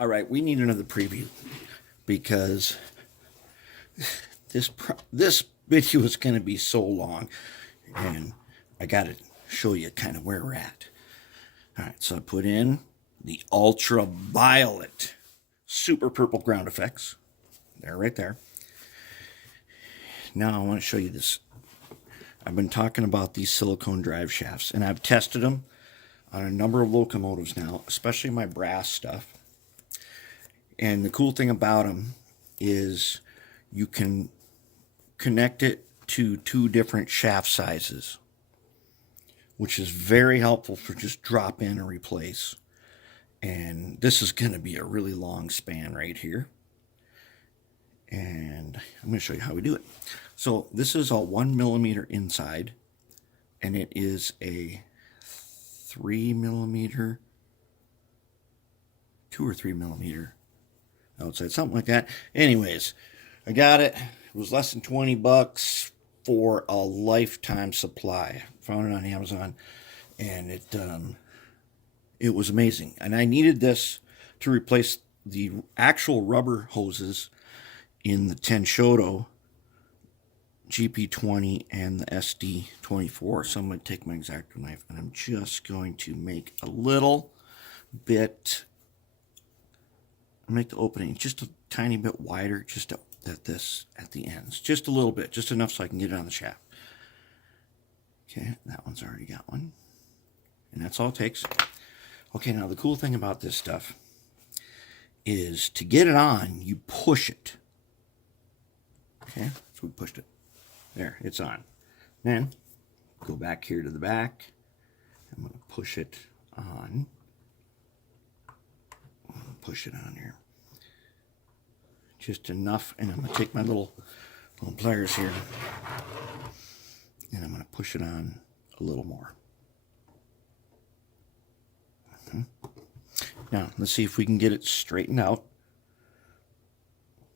All right, we need another preview because this video is going to be so long, and I got to show you kind of where we're at. All right, so I put in the ultraviolet super purple ground effects. They're right there. Now I want to show you this. I've been talking about these silicone drive shafts, and I've tested them on a number of locomotives now, especially my brass stuff. And the cool thing about them is you can connect it to two different shaft sizes, which is very helpful for just drop in and replace. And this is going to be a really long span right here. And I'm going to show you how we do it. So this is a 1 millimeter inside, and it is a 3 millimeter, 2 or 3 millimeter outside, something like that. Anyways, I got it. It was less than 20 bucks for a lifetime supply. Found it on Amazon, and it was amazing. And I needed this to replace the actual rubber hoses in the Tenshoto GP20 and the SD40. So I'm going to take my X-Acto knife, and I'm just going to make a little bit, make the opening just a tiny bit wider, just at the ends, just a little bit, just enough so I can get it on the shaft. Okay, that one's already got one, and that's all it takes. Okay, now the cool thing about this stuff is to get it on, you push it. Okay, so we pushed it. There, it's on. Then go back here to the back. I'm going to push it on. Push it on here. Just enough, and I'm going to take my little pliers here, and I'm going to push it on a little more. Now, let's see if we can get it straightened out.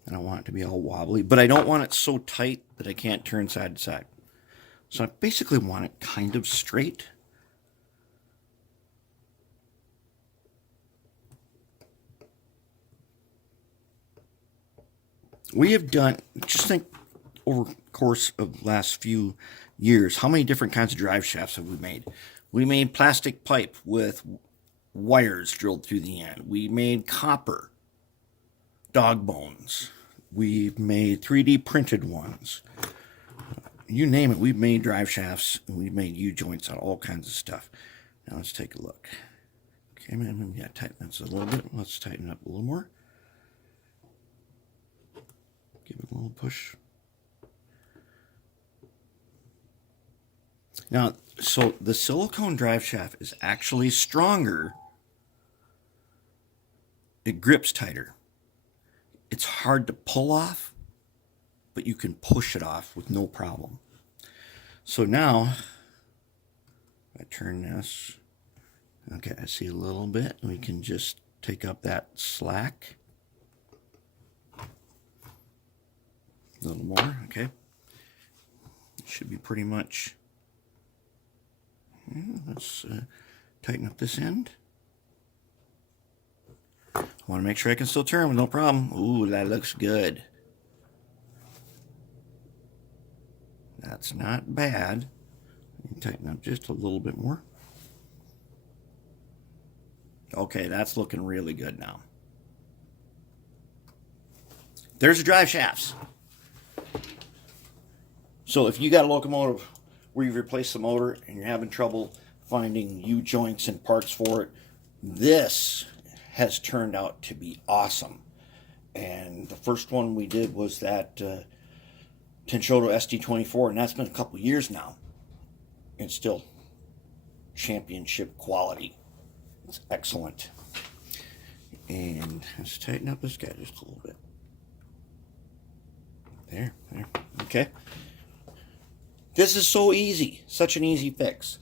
I don't want it to be all wobbly, but I don't want it so tight that I can't turn side to side. So I basically want it kind of straight. We have done, just think over the course of the last few years, how many different kinds of drive shafts have we made? We made plastic pipe with wires drilled through the end. We made copper dog bones. We've made 3D printed ones. You name it, we've made drive shafts, and we've made U-joints on all kinds of stuff. Now let's take a look. Okay, man, we got to tighten this a little bit. Let's tighten it up a little more. Give it a little push. Now, so the silicone drive shaft is actually stronger. It grips tighter. It's hard to pull off, but you can push it off with no problem. So now, if I turn this, okay, I see a little bit. We can just take up that slack. A little more, okay. It should be pretty much. Let's tighten up this end. I want to make sure I can still turn with no problem. Ooh, that looks good. That's not bad. Tighten up just a little bit more. Okay, that's looking really good now. There's the drive shafts. So if you got a locomotive where you've replaced the motor and you're having trouble finding U-joints and parts for it, this has turned out to be awesome. And the first one we did was that Tenshoto SD24, and that's been a couple years now. It's still championship quality. It's excellent. And let's tighten up this guy just a little bit. There. Okay. This is so easy. Such an easy fix.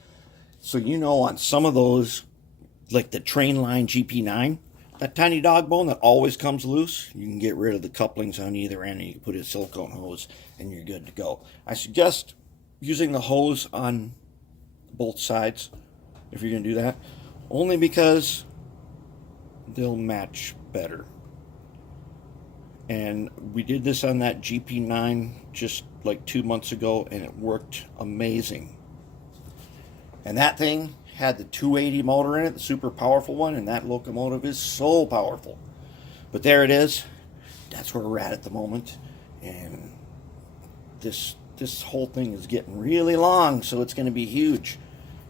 So you know, on some of those, like the Trainline GP9, that tiny dog bone that always comes loose, you can get rid of the couplings on either end, and you can put a silicone hose and you're good to go. I suggest using the hose on both sides if you're going to do that, only because they'll match better. And we did this on that GP9 just like 2 months ago, and it worked amazing. And that thing had the 280 motor in it, the super powerful one, and that locomotive is so powerful. But there it is. That's where we're at the moment. And this whole thing is getting really long, so it's going to be huge.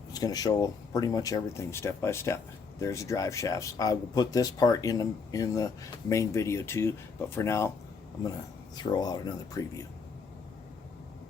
It's going to show pretty much everything step by step. There's the drive shafts. I will put this part in the main video too, but for now I'm going to throw out another preview.